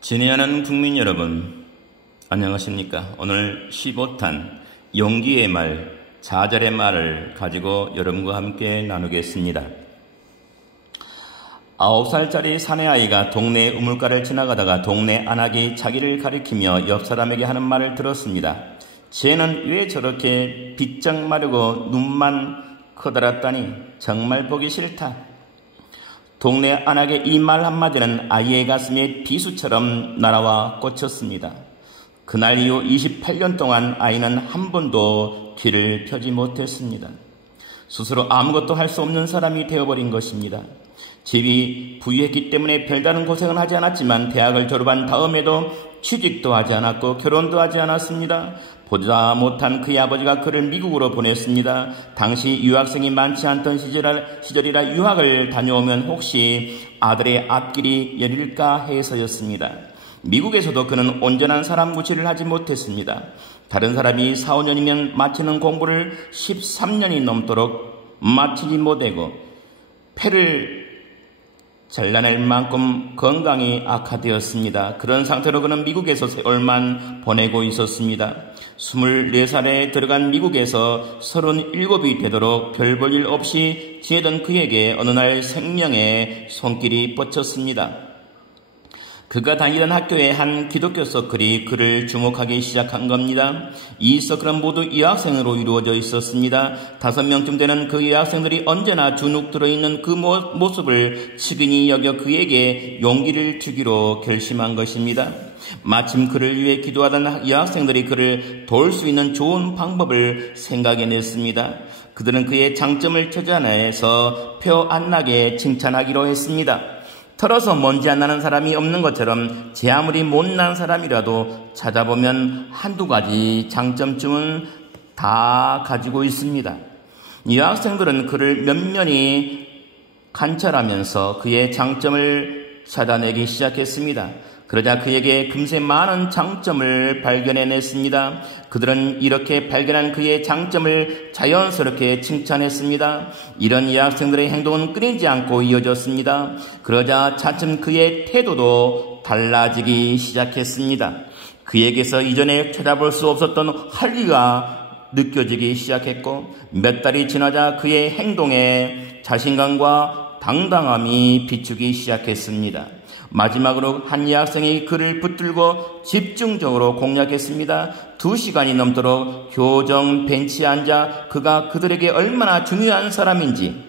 진해하는 국민 여러분, 안녕하십니까? 오늘 15탄 용기의 말, 좌절의 말을 가지고 여러분과 함께 나누겠습니다. 9살짜리 사내아이가 동네 우물가를 지나가다가 동네 안악이 자기를 가리키며 옆 사람에게 하는 말을 들었습니다. 쟤는 왜 저렇게 비쩍 마르고 눈만 커다랗다니 정말 보기 싫다. 동네 안악의 이 말 한마디는 아이의 가슴에 비수처럼 날아와 꽂혔습니다. 그날 이후 28년 동안 아이는 한 번도 귀를 펴지 못했습니다. 스스로 아무것도 할 수 없는 사람이 되어버린 것입니다. 집이 부유했기 때문에 별다른 고생은 하지 않았지만 대학을 졸업한 다음에도 취직도 하지 않았고 결혼도 하지 않았습니다. 보다 못한 그의 아버지가 그를 미국으로 보냈습니다. 당시 유학생이 많지 않던 시절이라 유학을 다녀오면 혹시 아들의 앞길이 열릴까 해서였습니다. 미국에서도 그는 온전한 사람 구실을 하지 못했습니다. 다른 사람이 4, 5년이면 마치는 공부를 13년이 넘도록 마치지 못하고 폐를 잘라낼 만큼 건강이 악화되었습니다. 그런 상태로 그는 미국에서 세월만 보내고 있었습니다. 24살에 들어간 미국에서 37이 되도록 별 볼 일 없이 지내던 그에게 어느 날 생명의 손길이 뻗쳤습니다. 그가 다니던 학교에 한 기독교 서클이 그를 주목하기 시작한 겁니다. 이 서클은 모두 여학생으로 이루어져 있었습니다. 5명쯤 되는 그 여학생들이 언제나 주눅 들어있는 그 모습을 측은히 여겨 그에게 용기를 주기로 결심한 것입니다. 마침 그를 위해 기도하던 여학생들이 그를 도울 수 있는 좋은 방법을 생각해냈습니다. 그들은 그의 장점을 찾아내서 표 안 나게 칭찬하기로 했습니다. 털어서 먼지 안 나는 사람이 없는 것처럼 제 아무리 못난 사람이라도 찾아보면 한두 가지 장점쯤은 다 가지고 있습니다. 여학생들은 그를 면면히 관찰하면서 그의 장점을 찾아내기 시작했습니다. 그러자 그에게 금세 많은 장점을 발견해냈습니다. 그들은 이렇게 발견한 그의 장점을 자연스럽게 칭찬했습니다. 이런 여학생들의 행동은 끊이지 않고 이어졌습니다. 그러자 차츰 그의 태도도 달라지기 시작했습니다. 그에게서 이전에 찾아볼 수 없었던 활기가 느껴지기 시작했고 몇 달이 지나자 그의 행동에 자신감과 당당함이 비추기 시작했습니다. 마지막으로 한 여학생이 그를 붙들고 집중적으로 공략했습니다. 2시간이 넘도록 교정 벤치에 앉아 그가 그들에게 얼마나 중요한 사람인지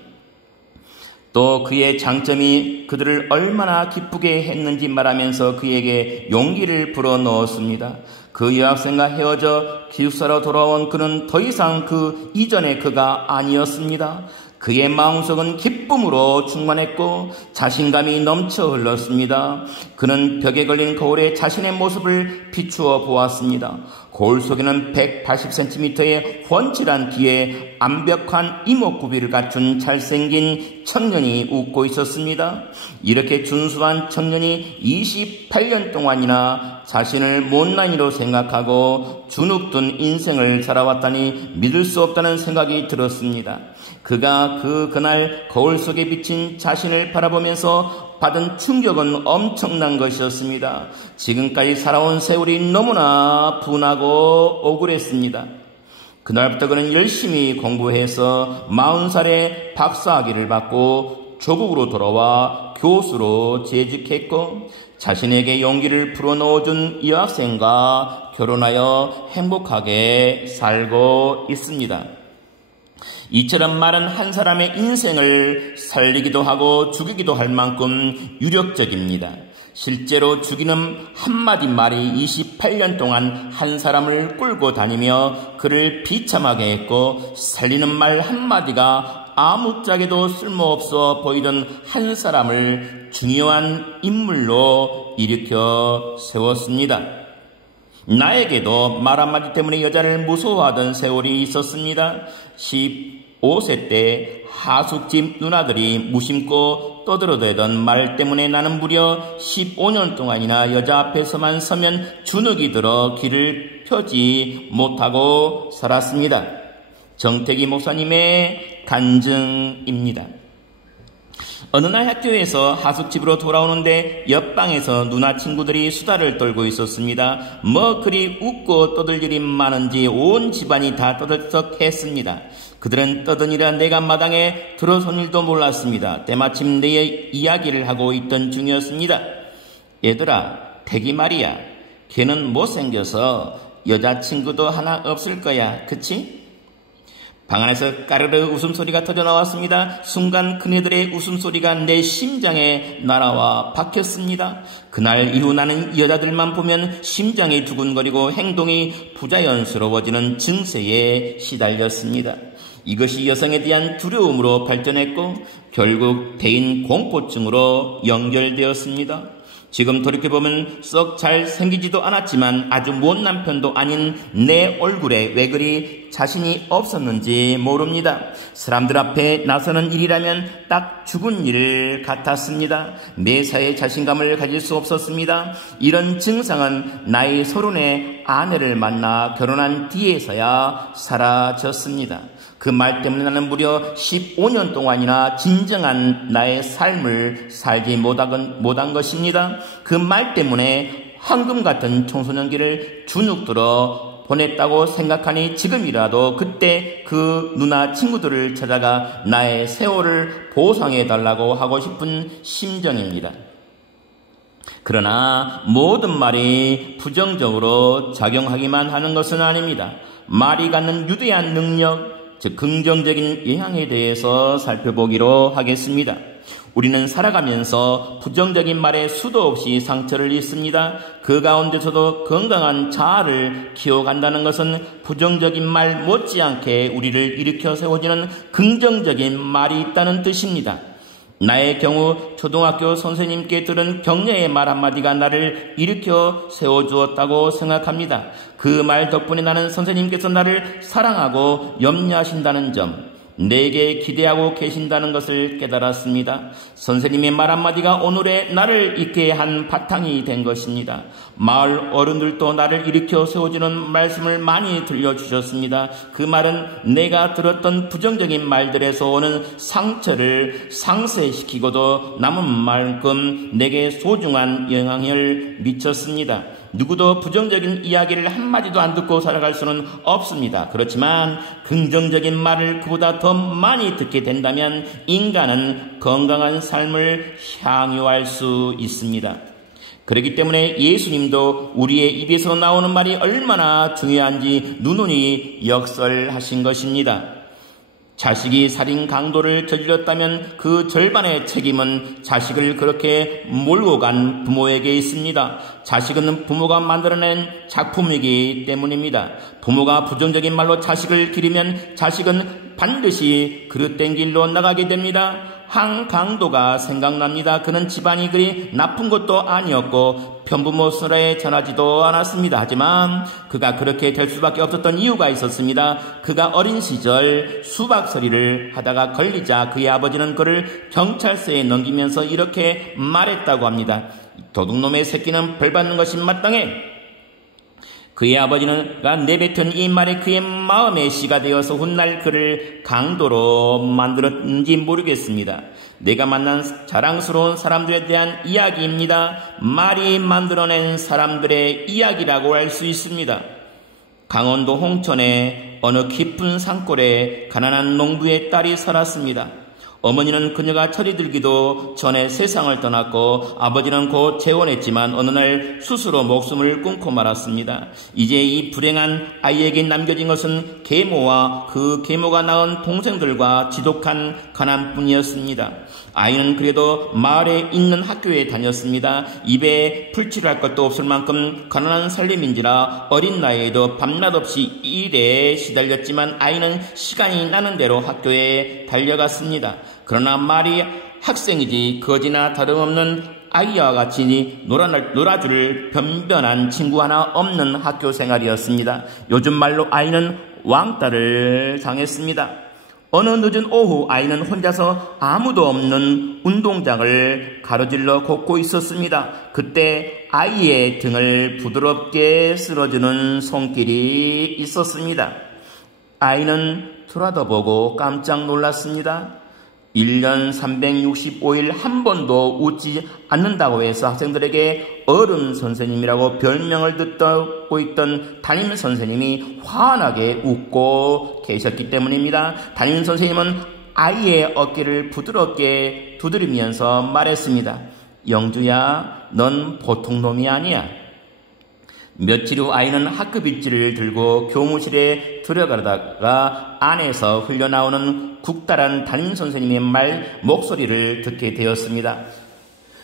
또 그의 장점이 그들을 얼마나 기쁘게 했는지 말하면서 그에게 용기를 불어넣었습니다. 그 여학생과 헤어져 기숙사로 돌아온 그는 더 이상 그 이전의 그가 아니었습니다. 그의 마음속은 기쁨으로 충만했고 자신감이 넘쳐 흘렀습니다. 그는 벽에 걸린 거울에 자신의 모습을 비추어 보았습니다. 거울 속에는 180cm의 훤칠한 귀에 완벽한 이목구비를 갖춘 잘생긴 청년이 웃고 있었습니다. 이렇게 준수한 청년이 28년 동안이나 자신을 못난이로 생각하고 주눅든 인생을 살아왔다니 믿을 수 없다는 생각이 들었습니다. 그가 그날 거울 속에 비친 자신을 바라보면서 받은 충격은 엄청난 것이었습니다. 지금까지 살아온 세월이 너무나 분하고 억울했습니다. 그날부터 그는 열심히 공부해서 40살에 박사학위를 받고 조국으로 돌아와 교수로 재직했고 자신에게 용기를 불어넣어준 여학생과 결혼하여 행복하게 살고 있습니다. 이처럼 말은 한 사람의 인생을 살리기도 하고 죽이기도 할 만큼 유력적입니다. 실제로 죽이는 한마디 말이 28년 동안 한 사람을 끌고 다니며 그를 비참하게 했고 살리는 말 한마디가 아무짝에도 쓸모없어 보이던 한 사람을 중요한 인물로 일으켜 세웠습니다. 나에게도 말 한마디 때문에 여자를 무서워하던 세월이 있었습니다. 15세 때 하숙집 누나들이 무심코 떠들어대던 말 때문에 나는 무려 15년 동안이나 여자 앞에서만 서면 주눅이 들어 귀를 펴지 못하고 살았습니다. 정태기 목사님의 간증입니다. 어느 날 학교에서 하숙집으로 돌아오는데 옆방에서 누나 친구들이 수다를 떨고 있었습니다. 뭐 그리 웃고 떠들 일이 많은지 온 집안이 다 떠들썩했습니다. 그들은 떠드니라 내가 마당에 들어선 일도 몰랐습니다. 때마침 내 이야기를 하고 있던 중이었습니다. 얘들아, 태기 말이야. 걔는 못생겨서 여자친구도 하나 없을 거야. 그치? 방 안에서 까르르 웃음소리가 터져나왔습니다. 순간 그네들의 웃음소리가 내 심장에 날아와 박혔습니다. 그날 이후 나는 여자들만 보면 심장이 두근거리고 행동이 부자연스러워지는 증세에 시달렸습니다. 이것이 여성에 대한 두려움으로 발전했고 결국 대인 공포증으로 연결되었습니다. 지금 돌이켜보면 썩 잘생기지도 않았지만 아주 못난 편도 아닌 내 얼굴에 왜 그리 자신이 없었는지 모릅니다. 사람들 앞에 나서는 일이라면 딱 죽은 일 같았습니다. 매사에 자신감을 가질 수 없었습니다. 이런 증상은 나이 30에 아내를 만나 결혼한 뒤에서야 사라졌습니다. 그 말 때문에 나는 무려 15년 동안이나 진정한 나의 삶을 살지 못한 것입니다. 그 말 때문에 황금 같은 청소년기를 주눅들어 보냈다고 생각하니 지금이라도 그때 그 누나 친구들을 찾아가 나의 세월을 보상해달라고 하고 싶은 심정입니다. 그러나 모든 말이 부정적으로 작용하기만 하는 것은 아닙니다. 말이 갖는 유대한 능력, 즉 긍정적인 영향에 대해서 살펴보기로 하겠습니다. 우리는 살아가면서 부정적인 말에 수도 없이 상처를 입습니다. 그 가운데서도 건강한 자아를 키워간다는 것은 부정적인 말 못지않게 우리를 일으켜 세워지는 긍정적인 말이 있다는 뜻입니다. 나의 경우 초등학교 선생님께 들은 격려의 말 한마디가 나를 일으켜 세워주었다고 생각합니다. 그 말 덕분에 나는 선생님께서 나를 사랑하고 염려하신다는 점, 내게 기대하고 계신다는 것을 깨달았습니다. 선생님의 말 한마디가 오늘의 나를 있게 한 바탕이 된 것입니다. 마을 어른들도 나를 일으켜 세워주는 말씀을 많이 들려주셨습니다. 그 말은 내가 들었던 부정적인 말들에서 오는 상처를 상쇄시키고도 남은 만큼 내게 소중한 영향을 미쳤습니다. 누구도 부정적인 이야기를 한마디도 안 듣고 살아갈 수는 없습니다. 그렇지만 긍정적인 말을 그보다 더 많이 듣게 된다면 인간은 건강한 삶을 향유할 수 있습니다. 그렇기 때문에 예수님도 우리의 입에서 나오는 말이 얼마나 중요한지 누누이 역설하신 것입니다. 자식이 살인 강도를 저질렀다면 그 절반의 책임은 자식을 그렇게 몰고 간 부모에게 있습니다. 자식은 부모가 만들어낸 작품이기 때문입니다. 부모가 부정적인 말로 자식을 기르면 자식은 반드시 그릇된 길로 나가게 됩니다. 한 강도가 생각납니다. 그는 집안이 그리 나쁜 것도 아니었고 편부모스러에 전하지도 않았습니다. 하지만 그가 그렇게 될 수밖에 없었던 이유가 있었습니다. 그가 어린 시절 수박서리를 하다가 걸리자 그의 아버지는 그를 경찰서에 넘기면서 이렇게 말했다고 합니다. 도둑놈의 새끼는 벌 받는 것이 마땅해. 그의 아버지는 내뱉은 이 말에 그의 마음에 씨가 되어서 훗날 그를 강도로 만들었는지 모르겠습니다. 내가 만난 자랑스러운 사람들에 대한 이야기입니다. 말이 만들어낸 사람들의 이야기라고 할 수 있습니다. 강원도 홍천의 어느 깊은 산골에 가난한 농부의 딸이 살았습니다. 어머니는 그녀가 철이 들기도 전에 세상을 떠났고 아버지는 곧 재혼했지만 어느 날 스스로 목숨을 끊고 말았습니다. 이제 이 불행한 아이에게 남겨진 것은 계모와 그 계모가 낳은 동생들과 지독한 가난뿐이었습니다. 아이는 그래도 마을에 있는 학교에 다녔습니다. 입에 풀칠을 할 것도 없을 만큼 가난한 살림인지라 어린 나이에도 밤낮 없이 일에 시달렸지만 아이는 시간이 나는 대로 학교에 달려갔습니다. 그러나 말이 학생이지 거지나 다름없는 아이와 같이 놀아줄 변변한 친구 하나 없는 학교 생활이었습니다. 요즘 말로 아이는 왕따를 당했습니다. 어느 늦은 오후 아이는 혼자서 아무도 없는 운동장을 가로질러 걷고 있었습니다. 그때 아이의 등을 부드럽게 쓸어주는 손길이 있었습니다. 아이는 돌아다보고 깜짝 놀랐습니다. 1년 365일 한 번도 웃지 않는다고 해서 학생들에게 어른 선생님이라고 별명을 듣고 있던 담임 선생님이 환하게 웃고 계셨기 때문입니다. 담임 선생님은 아이의 어깨를 부드럽게 두드리면서 말했습니다. 영주야, 넌 보통 놈이 아니야. 며칠 후 아이는 학급 입지를 들고 교무실에 들어가다가 안에서 흘러나오는 국달한 담임선생님의 목소리를 듣게 되었습니다.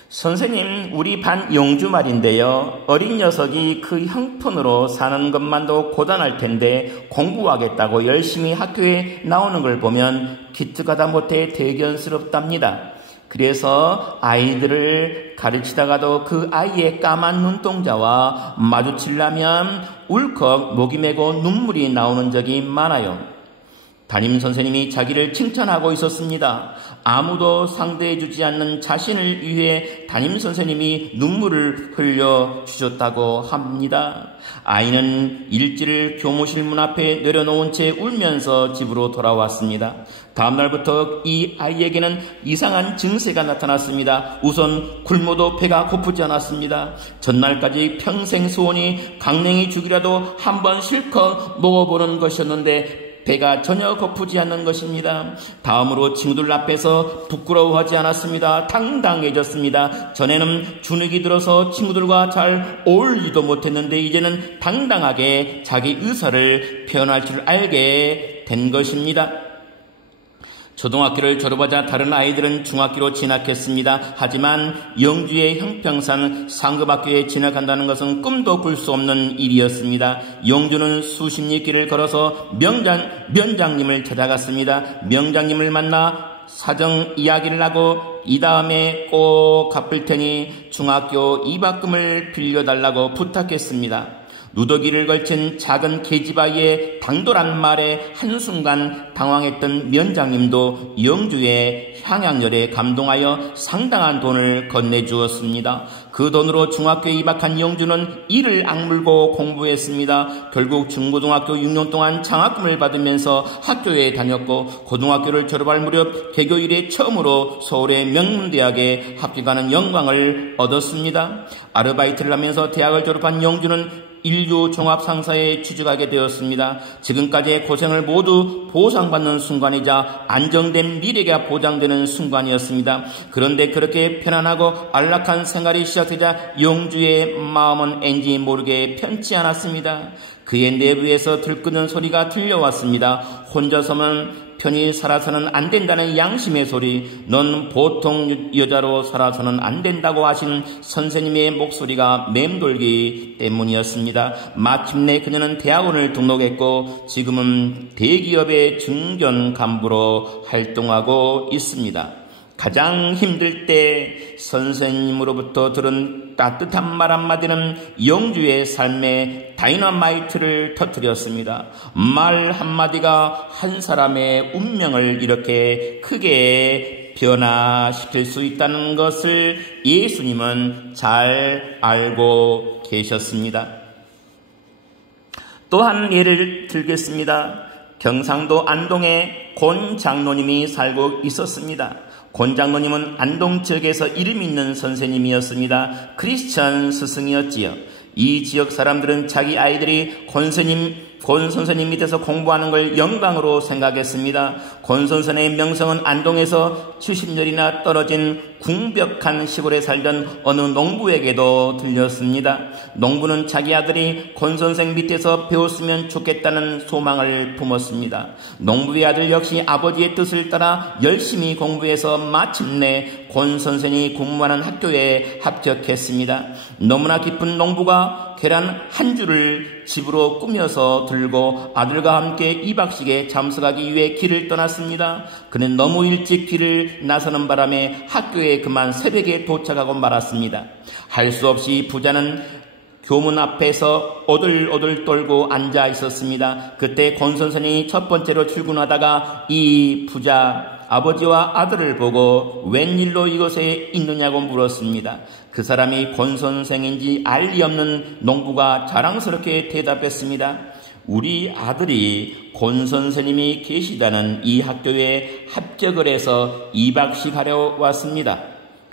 선생님, 우리 반 영주 말인데요. 어린 녀석이 그 형편으로 사는 것만도 고단할 텐데 공부하겠다고 열심히 학교에 나오는 걸 보면 기특하다 못해 대견스럽답니다. 그래서 아이들을 가르치다가도 그 아이의 까만 눈동자와 마주치려면 울컥 목이 메고 눈물이 나오는 적이 많아요. 담임 선생님이 자기를 칭찬하고 있었습니다. 아무도 상대해주지 않는 자신을 위해 담임 선생님이 눈물을 흘려주셨다고 합니다. 아이는 일지를 교무실 문 앞에 내려놓은 채 울면서 집으로 돌아왔습니다. 다음 날부터 이 아이에게는 이상한 증세가 나타났습니다. 우선 굶어도 배가 고프지 않았습니다. 전날까지 평생 소원이 강냉이 죽이라도 한번 실컷 먹어보는 것이었는데 배가 전혀 고프지 않는 것입니다. 다음으로 친구들 앞에서 부끄러워하지 않았습니다. 당당해졌습니다. 전에는 주눅이 들어서 친구들과 잘 어울리지도 못했는데 이제는 당당하게 자기 의사를 표현할 줄 알게 된 것입니다. 초등학교를 졸업하자 다른 아이들은 중학교로 진학했습니다. 하지만 영주의 형평산 상급학교에 진학한다는 것은 꿈도 꿀 수 없는 일이었습니다. 영주는 수십 리 길을 걸어서 면장님을 찾아갔습니다. 명장님을 만나 사정 이야기를 하고 이 다음에 꼭 갚을 테니 중학교 입학금을 빌려달라고 부탁했습니다. 누더기를 걸친 작은 계집아이의 당돌한 말에 한순간 당황했던 면장님도 영주의 향양열에 감동하여 상당한 돈을 건네주었습니다. 그 돈으로 중학교에 입학한 영주는 이를 악물고 공부했습니다. 결국 중고등학교 6년 동안 장학금을 받으면서 학교에 다녔고 고등학교를 졸업할 무렵 개교 이래 처음으로 서울의 명문대학에 합격하는 영광을 얻었습니다. 아르바이트를 하면서 대학을 졸업한 영주는 인류 종합상사에 취직하게 되었습니다. 지금까지의 고생을 모두 보상받는 순간이자 안정된 미래가 보장되는 순간이었습니다. 그런데 그렇게 편안하고 안락한 생활이 시작되자 영주의 마음은 왠지 모르게 편치 않았습니다. 그의 내부에서 들끓는 소리가 들려왔습니다. 혼자서만 편히 살아서는 안 된다는 양심의 소리, 넌 보통 여자로 살아서는 안 된다고 하신 선생님의 목소리가 맴돌기 때문이었습니다. 마침내 그녀는 대학원을 등록했고 지금은 대기업의 중견 간부로 활동하고 있습니다. 가장 힘들 때 선생님으로부터 들은 따뜻한 말 한마디는 영주의 삶에 다이너마이트를 터뜨렸습니다. 말 한마디가 한 사람의 운명을 이렇게 크게 변화시킬 수 있다는 것을 예수님은 잘 알고 계셨습니다. 또 한 예를 들겠습니다. 경상도 안동에 권 장로님이 살고 있었습니다. 권 장로님은 안동 지역에서 이름 있는 선생님이었습니다. 크리스천 스승이었지요. 이 지역 사람들은 자기 아이들이 권 선생님 밑에서 공부하는 걸 영광으로 생각했습니다. 권 선생의 명성은 안동에서 70년이나 떨어진 궁벽한 시골에 살던 어느 농부에게도 들렸습니다. 농부는 자기 아들이 권 선생 밑에서 배웠으면 좋겠다는 소망을 품었습니다. 농부의 아들 역시 아버지의 뜻을 따라 열심히 공부해서 마침내 권 선생이 근무하는 학교에 합격했습니다. 너무나 기쁜 농부가 계란 한 줄을 집으로 꾸며서 들고 아들과 함께 입학식에 참석하기 위해 길을 떠났습니다. 그는 너무 일찍 길을 나서는 바람에 학교에 그만 새벽에 도착하고 말았습니다. 할 수 없이 부자는 교문 앞에서 오들오들 떨고 앉아 있었습니다. 그때 권 선생이 첫 번째로 출근하다가 이 부자 아버지와 아들을 보고 웬일로 이곳에 있느냐고 물었습니다. 그 사람이 권 선생인지 알 리 없는 농부가 자랑스럽게 대답했습니다. 우리 아들이 권 선생님이 계시다는 이 학교에 합격을 해서 2박씩 하려 왔습니다.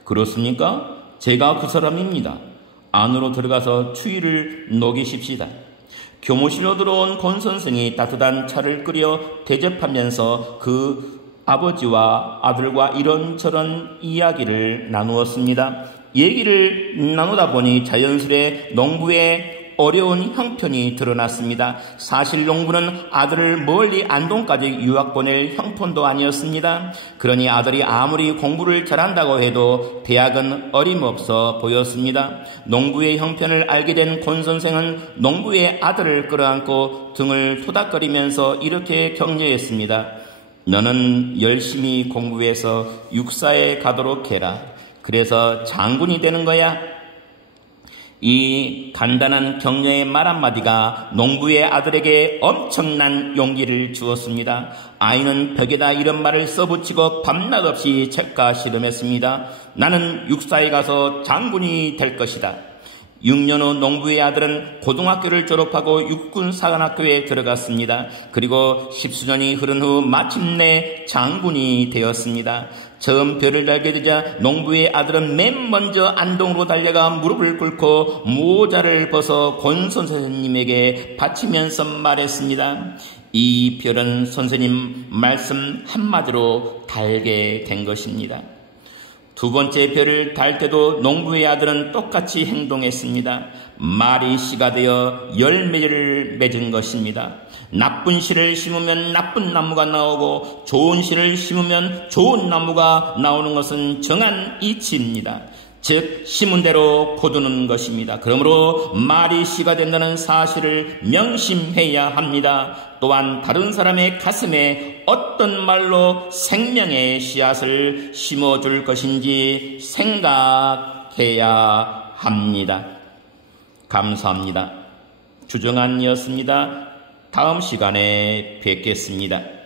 그렇습니까? 제가 그 사람입니다. 안으로 들어가서 추위를 녹이십시다. 교무실로 들어온 권 선생이 따뜻한 차를 끓여 대접하면서 그 아버지와 아들과 이런저런 이야기를 나누었습니다. 얘기를 나누다 보니 자연스레 농부의 어려운 형편이 드러났습니다. 사실 농부는 아들을 멀리 안동까지 유학 보낼 형편도 아니었습니다. 그러니 아들이 아무리 공부를 잘한다고 해도 대학은 어림없어 보였습니다. 농부의 형편을 알게 된 권 선생은 농부의 아들을 끌어안고 등을 토닥거리면서 이렇게 격려했습니다. 너는 열심히 공부해서 육사에 가도록 해라. 그래서 장군이 되는 거야. 이 간단한 격려의 말 한마디가 농부의 아들에게 엄청난 용기를 주었습니다. 아이는 벽에다 이런 말을 써붙이고 밤낮 없이 책과 실험했습니다. 나는 육사에 가서 장군이 될 것이다. 6년 후 농부의 아들은 고등학교를 졸업하고 육군사관학교에 들어갔습니다. 그리고 10수년이 흐른 후 마침내 장군이 되었습니다. 처음 별을 달게 되자 농부의 아들은 맨 먼저 안동으로 달려가 무릎을 꿇고 모자를 벗어 권 선생님에게 바치면서 말했습니다. 이 별은 선생님 말씀 한마디로 달게 된 것입니다. 두 번째 별을 달 때도 농부의 아들은 똑같이 행동했습니다. 말이 씨가 되어 열매를 맺은 것입니다. 나쁜 씨를 심으면 나쁜 나무가 나오고 좋은 씨를 심으면 좋은 나무가 나오는 것은 정한 이치입니다. 즉 심은 대로 거두는 것입니다. 그러므로 말이 씨가 된다는 사실을 명심해야 합니다. 또한 다른 사람의 가슴에 어떤 말로 생명의 씨앗을 심어줄 것인지 생각해야 합니다. 감사합니다. 주정한이었습니다. 다음 시간에 뵙겠습니다.